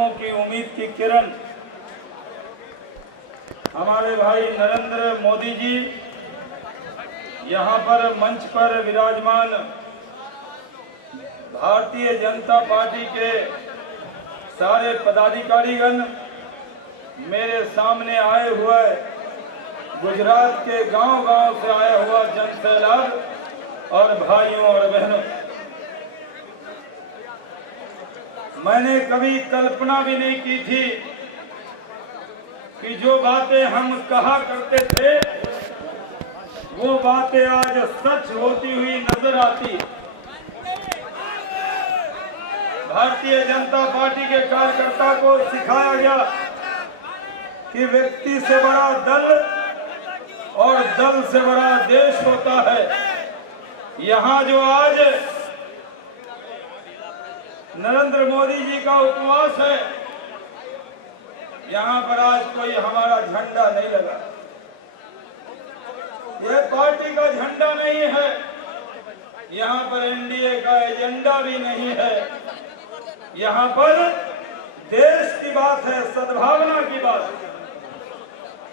लोगों की उम्मीद की किरण हमारे भाई नरेंद्र मोदी जी यहाँ पर मंच पर विराजमान भारतीय जनता पार्टी के सारे पदाधिकारीगण, मेरे सामने आए हुए गुजरात के गांव-गांव से आया हुआ जनसैलाब और भाइयों और बहनों, मैंने कभी कल्पना भी नहीं की थी कि जो बातें हम कहा करते थे वो बातें आज सच होती हुई नजर आती। भारतीय जनता पार्टी के कार्यकर्ता को सिखाया गया कि व्यक्ति से बड़ा दल और दल से बड़ा देश होता है। यहाँ जो आज नरेंद्र मोदी जी का उपवास है, यहाँ पर आज कोई हमारा झंडा नहीं लगा। यह पार्टी का झंडा नहीं है, यहाँ पर एनडीए का एजेंडा भी नहीं है। यहाँ पर देश की बात है, सद्भावना की बात है,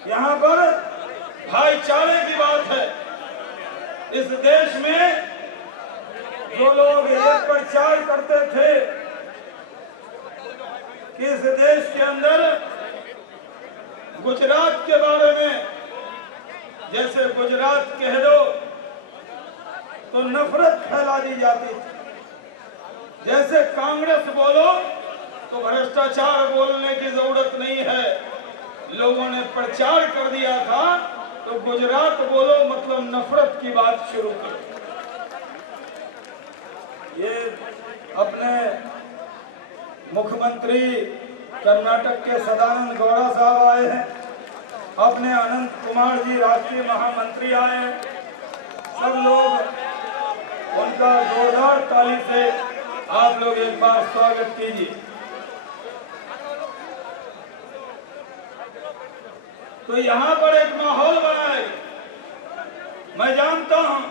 यहाँ पर भाईचारे की बात है। इस देश में जो लोग ये प्रचार करते थे कि इस देश के अंदर गुजरात के बारे में, जैसे गुजरात कह दो तो नफरत फैला दी जाती थी, जैसे कांग्रेस बोलो तो भ्रष्टाचार बोलने की जरूरत नहीं है। लोगों ने प्रचार कर दिया था तो गुजरात बोलो मतलब नफरत की बात शुरू कर। ये अपने मुख्यमंत्री कर्नाटक के सदानंद गौड़ा साहब आए हैं, अपने अनंत कुमार जी राष्ट्रीय महामंत्री आए हैं। सब लोग उनका जोरदार ताली से आप लोग एक बार स्वागत कीजिए। तो यहाँ पर एक माहौल बना है। मैं जानता हूँ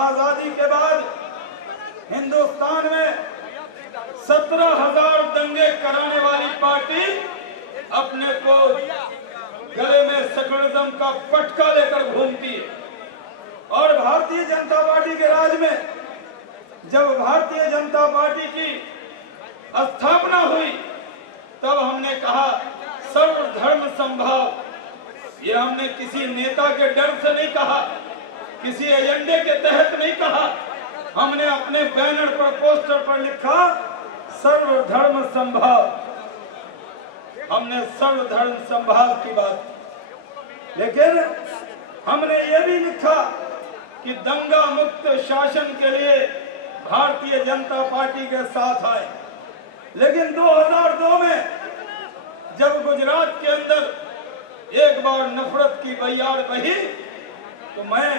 आजादी के बाद हिंदुस्तान में 17,000 दंगे कराने वाली पार्टी अपने को गले में सेकुलरिज्म का पटका लेकर घूमती है। और भारतीय जनता पार्टी के राज में जब भारतीय जनता पार्टी की स्थापना हुई तब हमने कहा सर्वधर्म समभाव। ये हमने किसी नेता के डर से नहीं कहा, किसी एजेंडे के तहत नहीं कहा। हमने अपने बैनर पर, पोस्टर पर लिखा सर्वधर्म समभाव। हमने सर्वधर्म समभाव की बात, लेकिन हमने ये भी लिखा कि दंगा मुक्त शासन के लिए भारतीय जनता पार्टी के साथ आए। लेकिन 2002 में जब गुजरात के अंदर एक बार नफरत की बयार बही तो मैं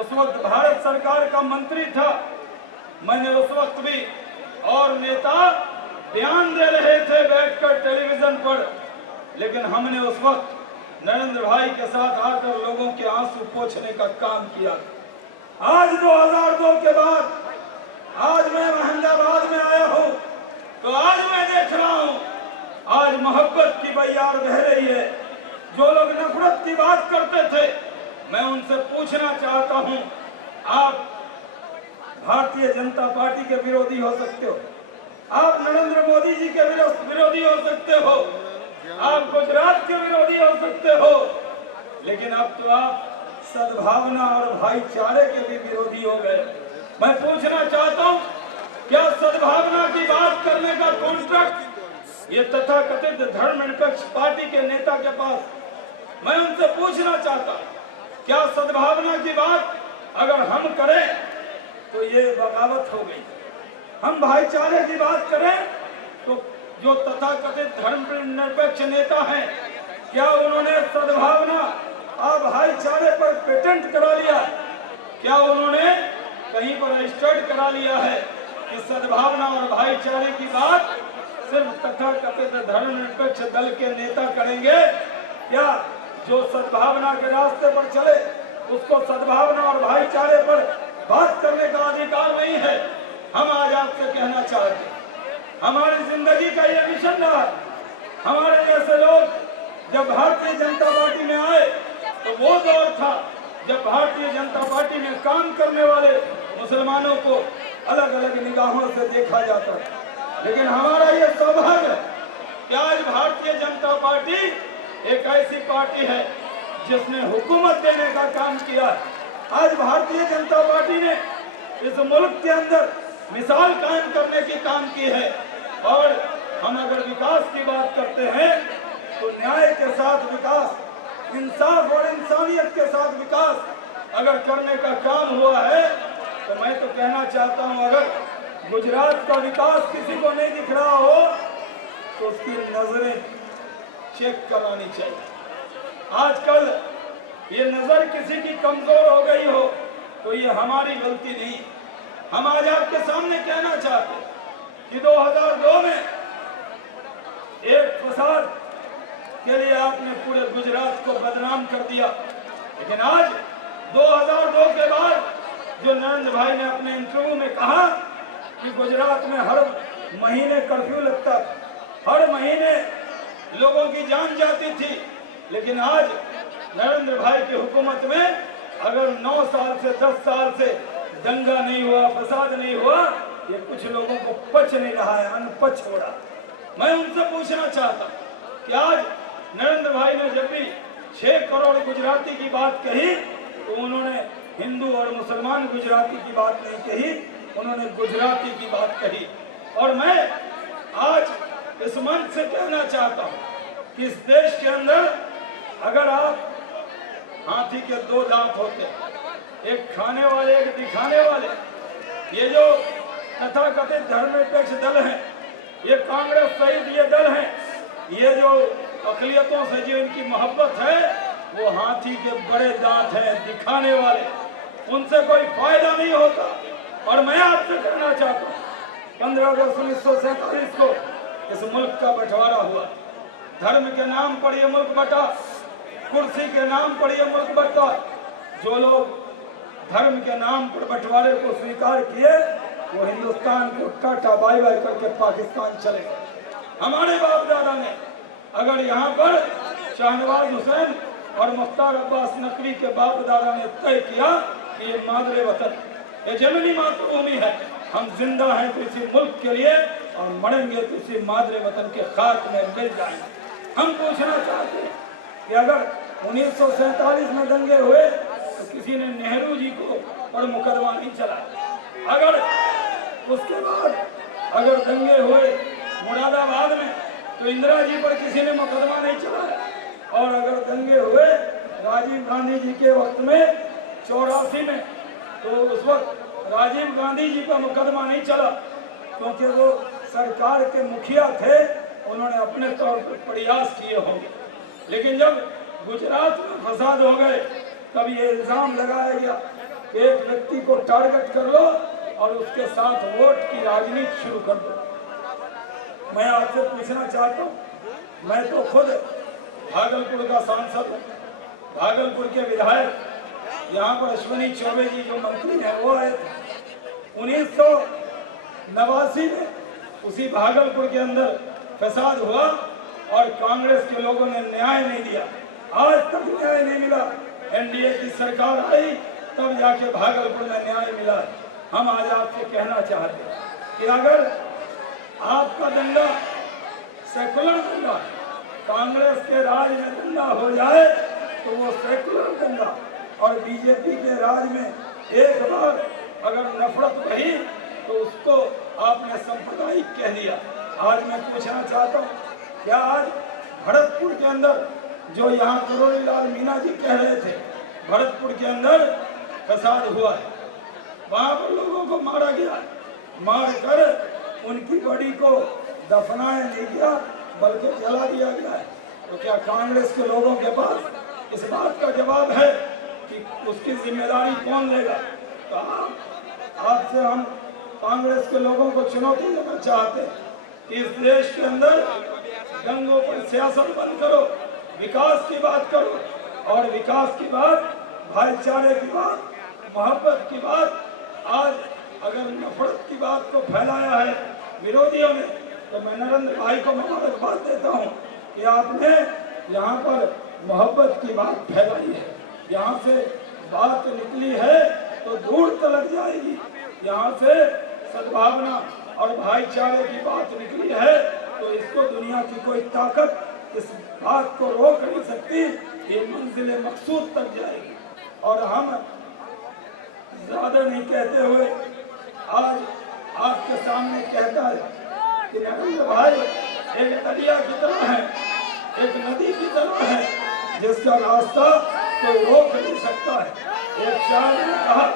उस वक्त भारत सरकार का मंत्री था। मैंने उस वक्त भी और नेता बयान दे रहे थे बैठकर टेलीविजन पर, लेकिन हमने उस वक्त नरेंद्र भाई के साथ आकर लोगों के आंसू पोंछने का काम किया। आज 2002 के बाद आज मैं अहमदाबाद में आया हूँ तो आज मैं देख रहा हूँ आज मोहब्बत की बयार बह रही है। जो लोग नफरत की बात करते थे मैं उनसे पूछना चाहता हूँ, आप भारतीय जनता पार्टी के विरोधी हो सकते हो, आप नरेंद्र मोदी जी के विरोधी हो सकते हो, आप गुजरात के विरोधी हो सकते हो, लेकिन अब तो आप सद्भावना और भाईचारे के भी विरोधी हो गए। मैं पूछना चाहता हूँ, क्या सद्भावना की बात करने का कॉन्ट्रैक्ट ये तथाकथित धर्मनिरपेक्ष पार्टी के नेता के पास? मैं उनसे पूछना चाहता हूँ, क्या सद्भावना की बात अगर हम करें तो ये बगावत हो गई? हम भाईचारे की बात करें तो जो तथाकथित धर्मनिरपेक्ष नेता हैं, क्या उन्होंने सद्भावना और भाईचारे पर पेटेंट करा लिया? क्या उन्होंने कहीं पर रजिस्टर्ड करा लिया है कि सद्भावना और भाईचारे की बात सिर्फ तथाकथित धर्मनिरपेक्ष दल के नेता करेंगे? क्या जो सद्भावना के रास्ते पर चले उसको सद्भावना और भाईचारे पर बात करने का अधिकार नहीं है? हम आज आपसे कहना चाहते हैं हमारी जिंदगी का ये मिशन रहा। हमारे जैसे लोग जब भारतीय जनता पार्टी में आए तो वो दौर था जब भारतीय जनता पार्टी में काम करने वाले मुसलमानों को अलग अलग निगाहों से देखा जाता है। लेकिन हमारा ये सौभाग्य है कि आज भारतीय जनता पार्टी एक ऐसी पार्टी है जिसने हुकूमत देने का काम किया है। आज भारतीय जनता पार्टी ने इस मुल्क के अंदर मिसाल कायम करने की काम की है। और हम अगर विकास की बात करते हैं तो न्याय के साथ विकास, इंसाफ और इंसानियत के साथ विकास अगर करने का काम हुआ है तो मैं तो कहना चाहता हूं, अगर गुजरात का विकास किसी को नहीं दिख रहा हो तो उसकी नजरें चेक करानी चाहिए। आजकल ये नजर किसी की कमजोर हो गई हो तो ये हमारी गलती नहीं। हम आज आपके सामने कहना चाहते हैं कि 2002 में एक फसाद के लिए आपने पूरे गुजरात को बदनाम कर दिया। लेकिन आज 2002 के बाद जो नरेंद्र भाई ने अपने इंटरव्यू में कहा कि गुजरात में हर महीने कर्फ्यू लगता था, हर महीने लोगों की जान जाती थी, लेकिन आज नरेंद्र भाई की हुकूमत में अगर 9 साल से 10 साल से दंगा नहीं हुआ, फसाद नहीं हुआ, ये कुछ लोगों को पच नहीं रहा है, अनपच हो रहा। मैं उनसे पूछना चाहता कि आज नरेंद्र भाई ने जब भी 6 करोड़ गुजराती की बात कही तो उन्होंने हिंदू और मुसलमान गुजराती की बात नहीं कही, उन्होंने गुजराती की बात कही। और मैं आज इस मंच से कहना चाहता हूं कि इस देश के अंदर अगर आप हाथी के 2 दांत होते, एक खाने वाले एक दिखाने वाले, ये जो तथाकथित धर्मनिरपेक्ष दल हैं, ये कांग्रेस सहित ये दल हैं, ये जो अकलियतों से जो इनकी मोहब्बत है वो हाथी के बड़े दांत हैं, दिखाने वाले, उनसे कोई फायदा नहीं होता। और मैं आपसे कहना चाहता हूँ 15 अगस्त 1947 को इस मुल्क का बंटवारा हुआ, धर्म के नाम पर यह मुल्क बटा, कुर्सी के नाम पर यह मुल्क बटा। जो लोग धर्म के नाम पर बंटवारे को स्वीकार किए वो हिंदुस्तान को टाटा बाय बाय करके पाकिस्तान चले गए। हमारे बाप दादा ने अगर यहाँ पर शाहनवाज हुसैन और मुख्तार अब्बास नकवी के बाप दादा ने तय किया कि ये मादरे वतन, ये जननी मातृभूमि है, हम जिंदा हैं तो इसी मुल्क के लिए और मरेंगे तो इसी मादरे वतन के खाक में मिल जाएंगे। हम पूछना चाहते हैं कि अगर 1947 में दंगे हुए तो किसी ने नेहरू जी को पर मुकदमा नहीं चलाया। अगर उसके बाद अगर दंगे हुए मुरादाबाद में तो इंदिरा जी पर किसी ने मुकदमा नहीं चलाया। और अगर दंगे हुए राजीव गांधी जी के वक्त में 84 में तो उस वक्त राजीव गांधी जी पर मुकदमा नहीं चला क्योंकि वो सरकार के मुखिया थे, उन्होंने अपने तौर पर प्रयास किए होंगे। लेकिन जब गुजरात में फसाद हो गए तब ये इल्जाम लगाया गया कि एक व्यक्ति को टारगेट कर लो और उसके साथ वोट की राजनीति शुरू कर दो। मैं आपसे पूछना चाहता हूँ, मैं तो खुद भागलपुर का सांसद हूँ, भागलपुर के विधायक, यहाँ पर अश्विनी चौबे जी जो मंत्री हैं वो आए थे 1989 में। उसी भागलपुर के अंदर फसाद हुआ और कांग्रेस के लोगों ने न्याय नहीं दिया, आज तक न्याय नहीं मिला। एनडीए की सरकार आई तब जाके भागलपुर में न्याय मिला। हम आज आपसे कहना चाहते हैं कि अगर आपका दंगा सेकुलर दंगा, कांग्रेस के राज में दंगा हो जाए तो वो सेकुलर दंगा, और बीजेपी के राज में एक बार अगर नफरत बही तो उसको आपने सांप्रदायिक कह दिया। आज मैं पूछना चाहता हूँ, क्या आज भरतपुर के अंदर जो यहाँ करोड़ी लाल मीणा जी कह रहे थे, भरतपुर के अंदर फसाद हुआ है, वहाँ पर लोगों को मारा गया, मार कर उनकी बॉडी को दफनाया नहीं गया बल्कि जला दिया गया है। तो क्या कांग्रेस के लोगों के पास इस बात का जवाब है कि उसकी जिम्मेदारी कौन लेगा? तो आपसे हम कांग्रेस के लोगों को चुनौती देना चाहते हैं कि इस देश के अंदर दंगों पर सियासत बंद करो, विकास की बात करो, और विकास की बात, भाईचारे की बात, मोहब्बत की बात। आज अगर नफरत की बात को फैलाया है विरोधियों ने तो मैं नरेंद्र भाई को मुबारकबाद देता हूँ कि आपने यहाँ पर मोहब्बत की बात फैलाई है। यहाँ से बात निकली है तो दूर तक जाएगी। यहाँ से सद्भावना और भाईचारे की बात निकली है तो इसको दुनिया की कोई ताकत इस बात को रोक नहीं सकती। ये मंजिल मकसूद तक जाएगी। और हम ज्यादा नहीं कहते हुए आज आपके सामने कहता है कि नरेंद्र भाई एक दरिया की तरह है, एक नदी की तरह है जिसका रास्ता कोई रोक नहीं सकता है। एक शायर ने कहा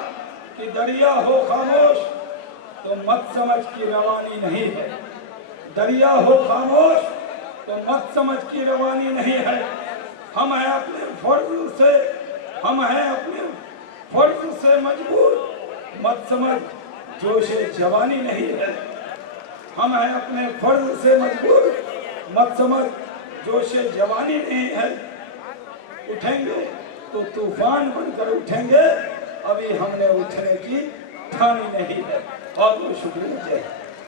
कि दरिया हो खामोश तो मत समझ की रवानी नहीं है। दरिया हो खामोश तो मत समझ की रवानी नहीं है। हम हैं अपने फर्ज से मजबूर, मत समझ जोशे जवानी नहीं है। हम हैं अपने फर्ज से मजबूर, मत समझ जोशे जवानी नहीं है। उठेंगे तो तूफान बनकर उठेंगे, अभी हमने उठने की ठानी नहीं है। बहुत बहुत शुक्रिया। जय